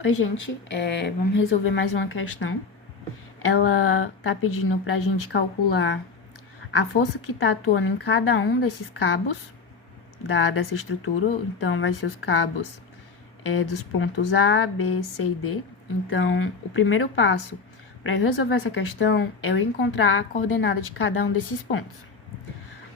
Oi, gente, vamos resolver mais uma questão. Ela tá pedindo pra gente calcular a força que tá atuando em cada um desses cabos dessa estrutura. Então, vai ser os cabos dos pontos A, B, C e D. Então, o primeiro passo para resolver essa questão é eu encontrar a coordenada de cada um desses pontos.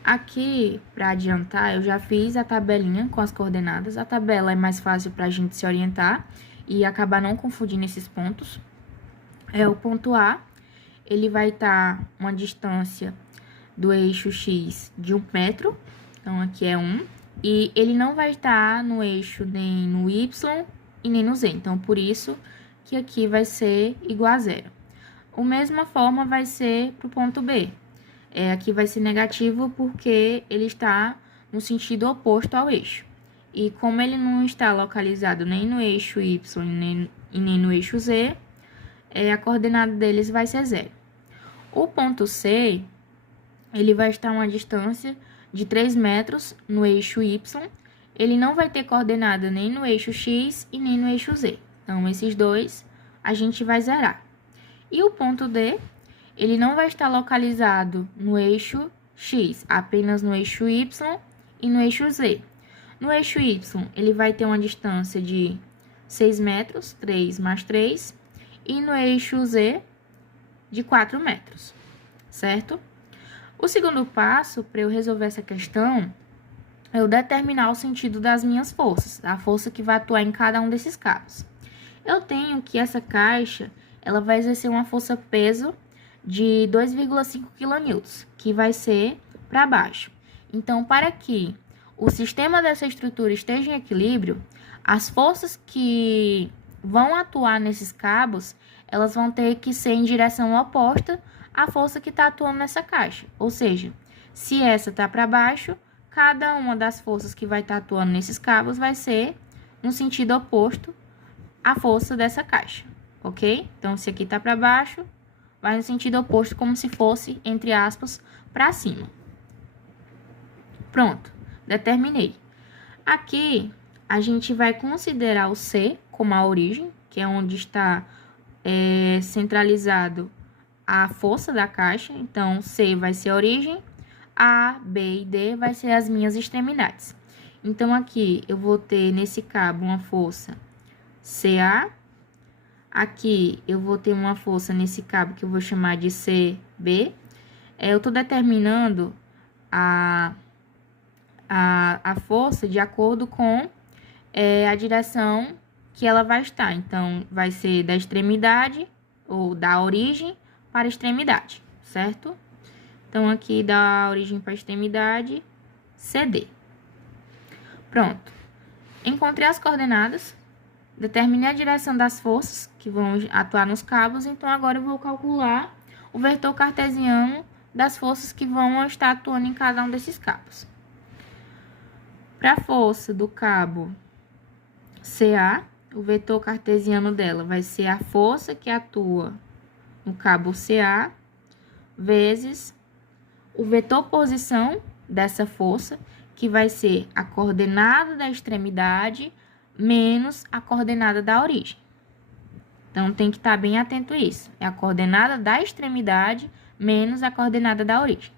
Aqui, para adiantar, eu já fiz a tabelinha com as coordenadas. A tabela é mais fácil para a gente se orientar e acabar não confundindo esses pontos. O ponto A, ele vai estar uma distância do eixo X de 1 metro, então aqui é 1, e ele não vai estar no eixo nem no Y e nem no Z, então por isso que aqui vai ser igual a zero. A mesma forma vai ser para o ponto B. Aqui vai ser negativo porque ele está no sentido oposto ao eixo. E como ele não está localizado nem no eixo Y e nem no eixo Z, a coordenada deles vai ser zero. O ponto C, ele vai estar a uma distância de 3 metros no eixo Y. Ele não vai ter coordenada nem no eixo X e nem no eixo Z. Então, esses dois a gente vai zerar. E o ponto D, ele não vai estar localizado no eixo X, apenas no eixo Y e no eixo Z. No eixo Y, ele vai ter uma distância de 6 metros, 3 mais 3, e no eixo Z, de 4 metros, certo? O segundo passo para eu resolver essa questão é eu determinar o sentido das minhas forças, a força que vai atuar em cada um desses cabos. Eu tenho que essa caixa, ela vai exercer uma força-peso de 2,5 kN, que vai ser para baixo. Então, para que o sistema dessa estrutura esteja em equilíbrio, as forças que vão atuar nesses cabos, elas vão ter que ser em direção oposta à força que está atuando nessa caixa. Ou seja, se essa está para baixo, cada uma das forças que vai estar atuando nesses cabos vai ser no sentido oposto à força dessa caixa, ok? Então, se aqui está para baixo, vai no sentido oposto, como se fosse, entre aspas, para cima. Pronto, determinei. Aqui, a gente vai considerar o C como a origem, que é onde está centralizado a força da caixa. Então, C vai ser a origem, A, B e D vai ser as minhas extremidades. Então, aqui, eu vou ter nesse cabo uma força CA. Aqui, eu vou ter uma força nesse cabo que eu vou chamar de CB. Eu estou determinando a força de acordo com a direção que ela vai estar. Então, vai ser da extremidade, ou da origem para a extremidade, certo? Então, aqui da origem para a extremidade, CD. Pronto. Encontrei as coordenadas. Determinei a direção das forças que vão atuar nos cabos, então agora eu vou calcular o vetor cartesiano das forças que vão estar atuando em cada um desses cabos. Para a força do cabo CA, o vetor cartesiano dela vai ser a força que atua no cabo CA vezes o vetor posição dessa força, que vai ser a coordenada da extremidade menos a coordenada da origem. Então, tem que estar bem atento a isso. É a coordenada da extremidade menos a coordenada da origem.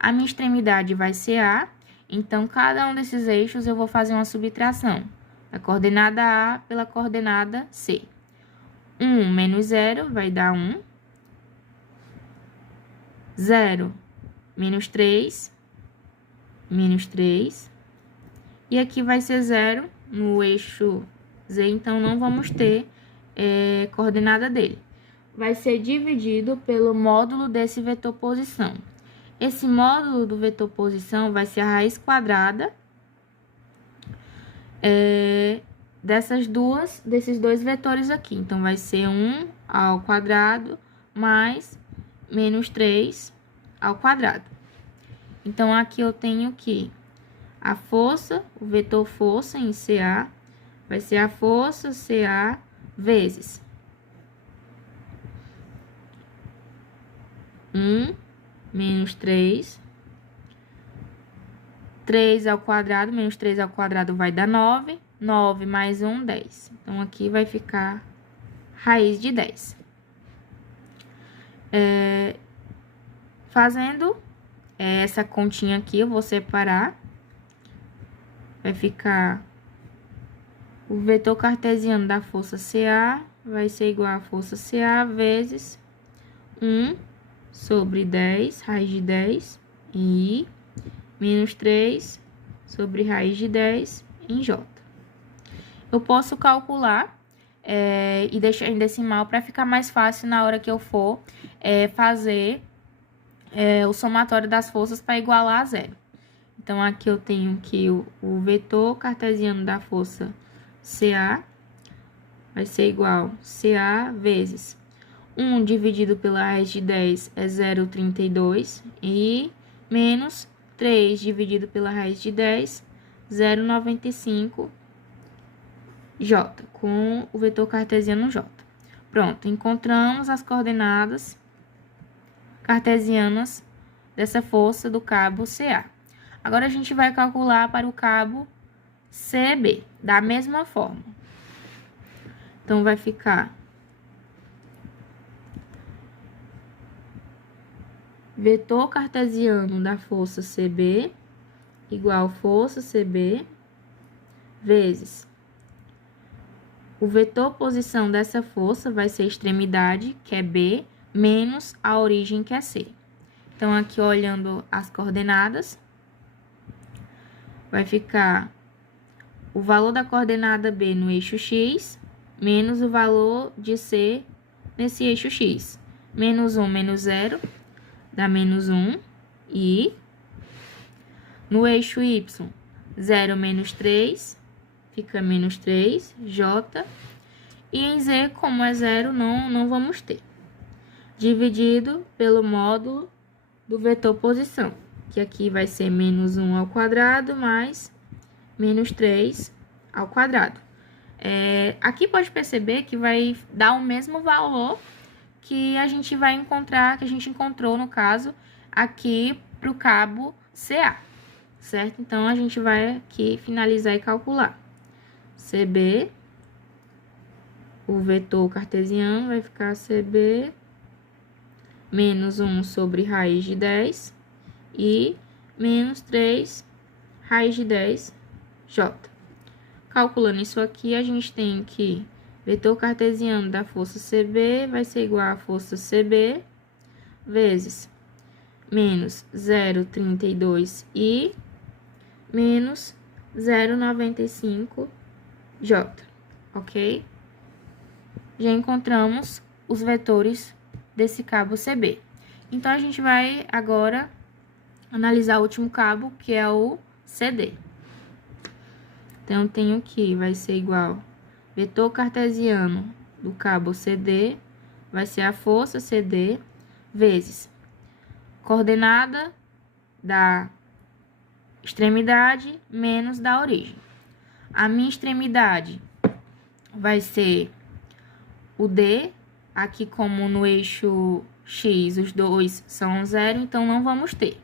A minha extremidade vai ser A, então, cada um desses eixos eu vou fazer uma subtração. A coordenada A pela coordenada C. 1 menos 0 vai dar 1. 0 menos 3, menos 3. E aqui vai ser 0 no eixo Z, então não vamos ter coordenada dele. Vai ser dividido pelo módulo desse vetor posição. Esse módulo do vetor posição vai ser a raiz quadrada desses dois vetores aqui. Então, vai ser 1 ao quadrado mais menos 3 ao quadrado. Então, aqui eu tenho que a força, o vetor força em CA, vai ser a força CA vezes 1 menos 3. 3 ao quadrado, menos 3 ao quadrado vai dar 9. 9 mais 1, 10. Então, aqui vai ficar raiz de 10. Fazendo essa continha aqui, eu vou separar. Vai ficar o vetor cartesiano da força CA vai ser igual a força CA vezes 1 sobre 10, raiz de 10, em I, menos 3 sobre raiz de 10 em J. Eu posso calcular e deixar em decimal para ficar mais fácil na hora que eu for fazer o somatório das forças para igualar a zero. Então, aqui eu tenho que o vetor cartesiano da força CA vai ser igual a CA vezes 1 dividido pela raiz de 10 é 0,32 e menos 3 dividido pela raiz de 10, 0,95 J, com o vetor cartesiano J. Pronto, encontramos as coordenadas cartesianas dessa força do cabo CA. Agora, a gente vai calcular para o cabo CB, da mesma forma. Então, vai ficar vetor cartesiano da força CB igual força CB vezes o vetor posição dessa força vai ser extremidade, que é B, menos a origem, que é C. Então, aqui olhando as coordenadas, vai ficar o valor da coordenada B no eixo X, menos o valor de C nesse eixo X. Menos 1, menos 0, dá menos 1. E no eixo Y, 0 menos 3, fica menos 3, J. E em Z, como é 0, não vamos ter. Dividido pelo módulo do vetor posição, que aqui vai ser menos 1 ao quadrado mais menos 3 ao quadrado. Aqui pode perceber que vai dar o mesmo valor que a gente vai encontrar, que a gente encontrou, no caso, aqui para o cabo CA, certo? Então, a gente vai aqui finalizar e calcular. CB, o vetor cartesiano vai ficar CB menos 1 sobre raiz de 10 e menos 3 raiz de 10 J. Calculando isso aqui, a gente tem que vetor cartesiano da força CB vai ser igual a força CB vezes menos 0,32 I menos 0,95 J, ok? Já encontramos os vetores desse cabo CB. Então, a gente vai agora analisar o último cabo, que é o CD. Então, eu tenho que vai ser igual vetor cartesiano do cabo CD, vai ser a força CD, vezes coordenada da extremidade menos da origem. A minha extremidade vai ser o D, aqui como no eixo X os dois são 0, então não vamos ter.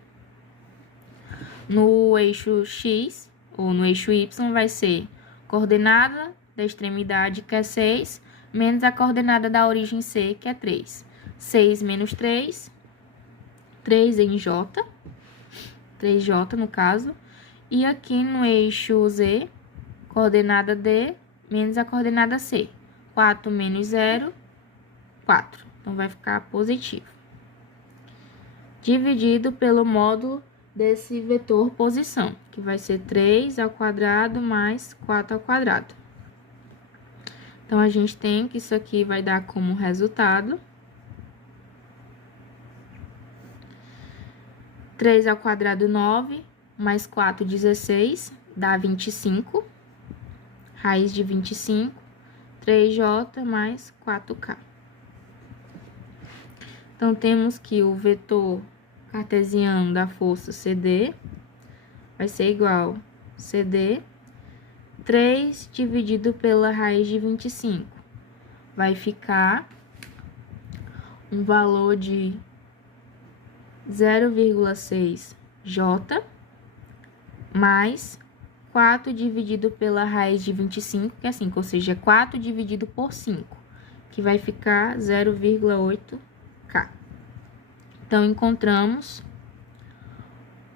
No eixo X, ou no eixo Y, vai ser coordenada da extremidade, que é 6, menos a coordenada da origem C, que é 3. 6 menos 3, 3 em J, 3J no caso. E aqui no eixo Z, coordenada D, menos a coordenada C. 4 menos 0, 4. Então, vai ficar positivo. Dividido pelo módulo desse vetor posição, que vai ser 3 ao quadrado mais 4 ao quadrado. Então, a gente tem que isso aqui vai dar como resultado 3 ao quadrado, 9, mais 4, 16, dá 25. Raiz de 25, 3J mais 4K. Então, temos que o vetor cartesiano da força CD vai ser igual a CD 3 dividido pela raiz de 25. Vai ficar um valor de 0,6 J mais 4 dividido pela raiz de 25, que é 5, ou seja, 4 dividido por 5, que vai ficar 0,8K. Então, encontramos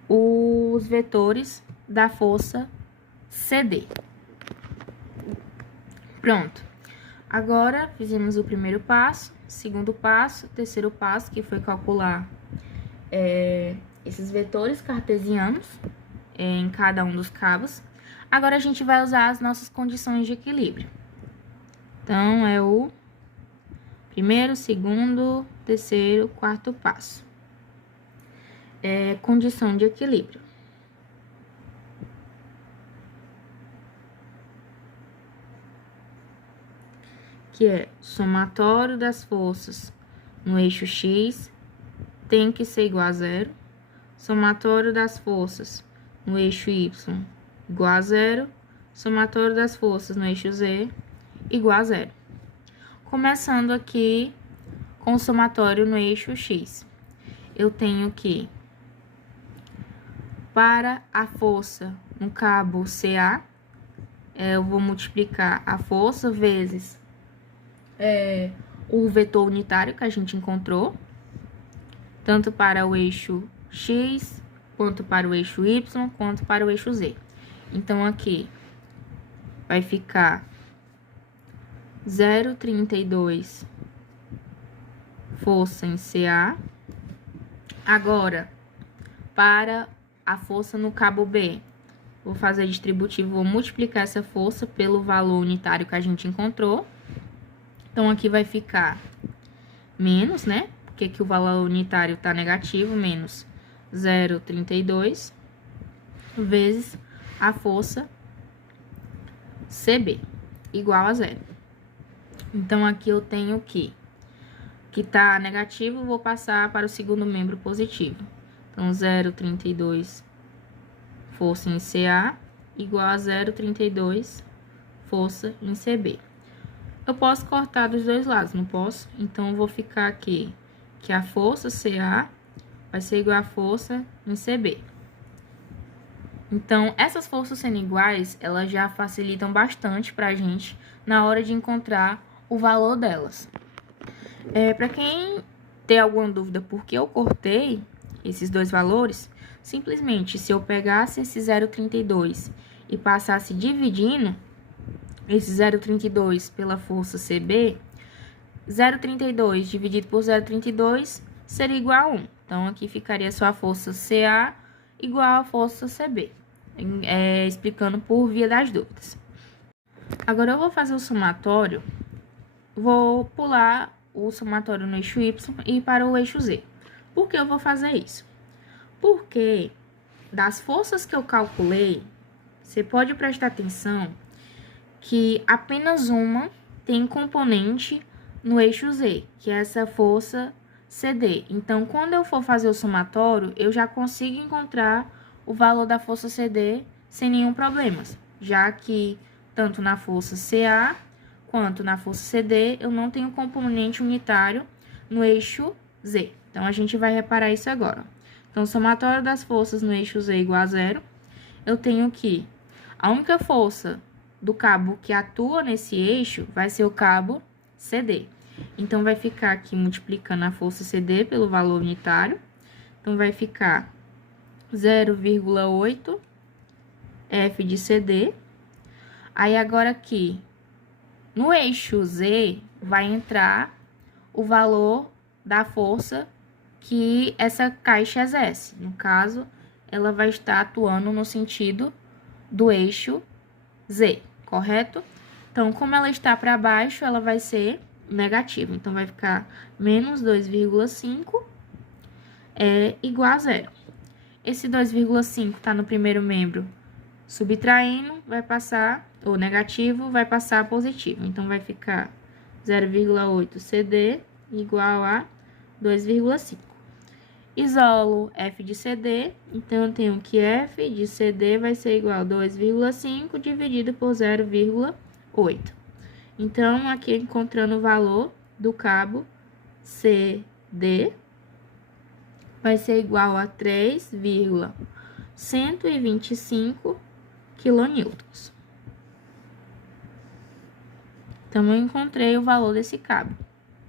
os vetores da força CD. Pronto. Agora, fizemos o primeiro passo, segundo passo, terceiro passo, que foi calcular esses vetores cartesianos em cada um dos cabos. Agora, a gente vai usar as nossas condições de equilíbrio. Então, é o primeiro, segundo, terceiro, quarto passo. Condição de equilíbrio. Que é somatório das forças no eixo X tem que ser igual a zero. Somatório das forças no eixo Y igual a zero. Somatório das forças no eixo Z igual a zero. Começando aqui com o somatório no eixo X. Eu tenho que, para a força no cabo CA, eu vou multiplicar a força vezes o vetor unitário que a gente encontrou, tanto para o eixo X, quanto para o eixo Y, quanto para o eixo Z. Então, aqui vai ficar 0,32 força em CA. Agora, para a força no cabo B, vou fazer distributivo, vou multiplicar essa força pelo valor unitário que a gente encontrou. Então, aqui vai ficar menos, né? Porque aqui o valor unitário tá negativo, menos 0,32 vezes a força CB, igual a zero. Então, aqui eu tenho que tá negativo, vou passar para o segundo membro positivo. Então, 0,32 força em CA igual a 0,32 força em CB. Eu posso cortar dos dois lados, não posso? Então, eu vou ficar aqui que a força CA vai ser igual a força em CB. Então, essas forças sendo iguais, elas já facilitam bastante pra gente na hora de encontrar o valor delas. Para quem tem alguma dúvida por que eu cortei esses dois valores, simplesmente se eu pegasse esse 0,32 e passasse dividindo esse 0,32 pela força CB, 0,32 dividido por 0,32 seria igual a 1. Então, aqui ficaria só a força CA igual a força CB, explicando por via das dúvidas. Agora, eu vou fazer o somatório, vou pular o somatório no eixo Y e para o eixo Z. Por que eu vou fazer isso? Porque das forças que eu calculei, você pode prestar atenção que apenas uma tem componente no eixo Z, que é essa força CD. Então, quando eu for fazer o somatório, eu já consigo encontrar o valor da força CD sem nenhum problema, já que tanto na força CA quanto na força CD eu não tenho componente unitário no eixo Z. Então, a gente vai reparar isso agora. Então, somatório das forças no eixo Z igual a zero, eu tenho que a única força do cabo que atua nesse eixo vai ser o cabo CD. Então, vai ficar aqui multiplicando a força CD pelo valor unitário. Então, vai ficar 0,8 F de CD. Aí, agora aqui, no eixo Z, vai entrar o valor da força que essa caixa exerce. No caso, ela vai estar atuando no sentido do eixo Z, correto? Então, como ela está para baixo, ela vai ser negativa. Então, vai ficar menos 2,5 igual a zero. Esse 2,5 está no primeiro membro subtraindo, vai passar, ou negativo, vai passar positivo. Então, vai ficar 0,8 CD igual a 2,5. Isolo F de CD, então eu tenho que F de CD vai ser igual a 2,5 dividido por 0,8. Então, aqui encontrando o valor do cabo CD, vai ser igual a 3,125 quilonewtons. Então, eu encontrei o valor desse cabo,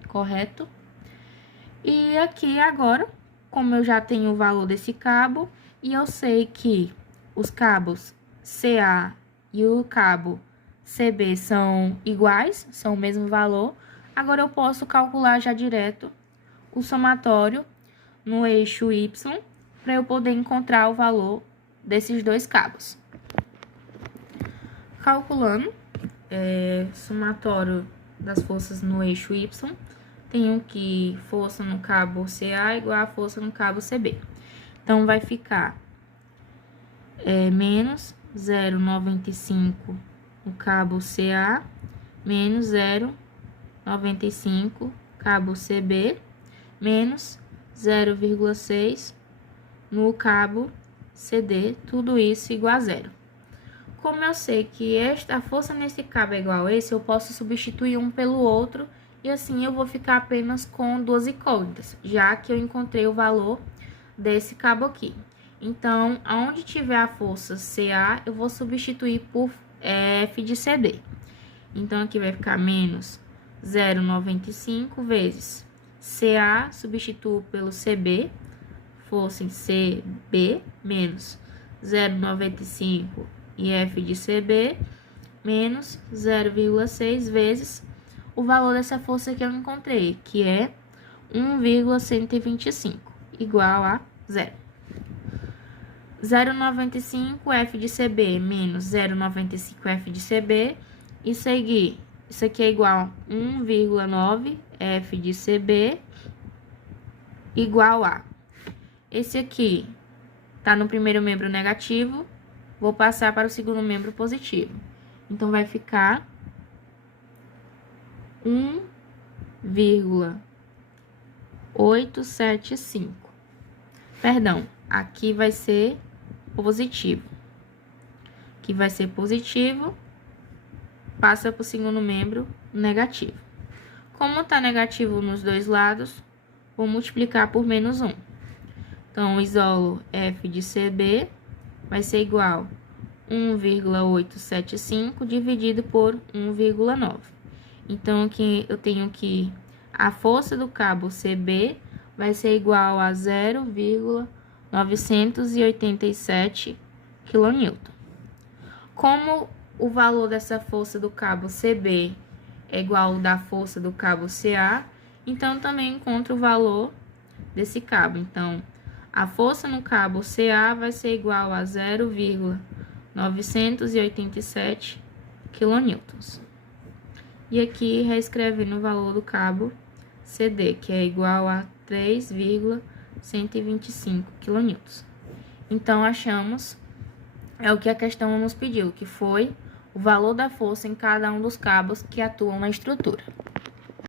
correto? E aqui agora, como eu já tenho o valor desse cabo, e eu sei que os cabos CA e o cabo CB são iguais, são o mesmo valor, agora eu posso calcular já direto o somatório no eixo Y, para eu poder encontrar o valor desses dois cabos. Calculando, somatório das forças no eixo Y, tenho que força no cabo CA igual a força no cabo CB. Então, vai ficar menos 0,95 no cabo CA, menos 0,95 cabo CB, menos 0,6 no cabo CD, tudo isso igual a zero. Como eu sei que a força nesse cabo é igual a esse, eu posso substituir um pelo outro, e assim eu vou ficar apenas com duas incógnitas, já que eu encontrei o valor desse cabo aqui. Então, aonde tiver a força CA, eu vou substituir por F de CD. Então, aqui vai ficar menos 0,95 vezes CA, substituo pelo CB, força em CB, menos 0,95 e F de CB, menos 0,6 vezes o valor dessa força que eu encontrei, que é 1,125, igual a zero. 0,95 F de CB menos 0,95 F de CB, e seguir. Isso aqui é igual a 1,9 F de CB, igual a... Esse aqui tá no primeiro membro negativo, vou passar para o segundo membro positivo. Então, vai ficar 1,875. Perdão, aqui vai ser positivo. Aqui vai ser positivo, passa para o segundo membro negativo. Como tá negativo nos dois lados, vou multiplicar por menos 1. Então, isolo F de CB vai ser igual a 1,875 dividido por 1,9. Então, aqui eu tenho que a força do cabo CB vai ser igual a 0,987 kN. Como o valor dessa força do cabo CB é igual ao da força do cabo CA, então também encontro o valor desse cabo. Então, a força no cabo CA vai ser igual a 0,987 kN. E aqui reescrevendo o valor do cabo CD, que é igual a 3,125 kN. Então, achamos, é o que a questão nos pediu, que foi o valor da força em cada um dos cabos que atuam na estrutura.